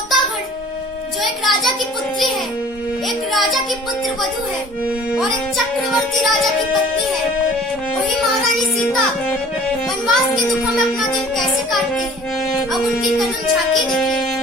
चित्रौतागढ़, जो एक राजा की पुत्री है, एक राजा की पुत्र वधू है और एक चक्रवर्ती राजा की पत्नी है, वही महारानी सीता वनवास के दुखों में अपना दिन कैसे काटती है, अब उनकी कदम झांकी देखिए।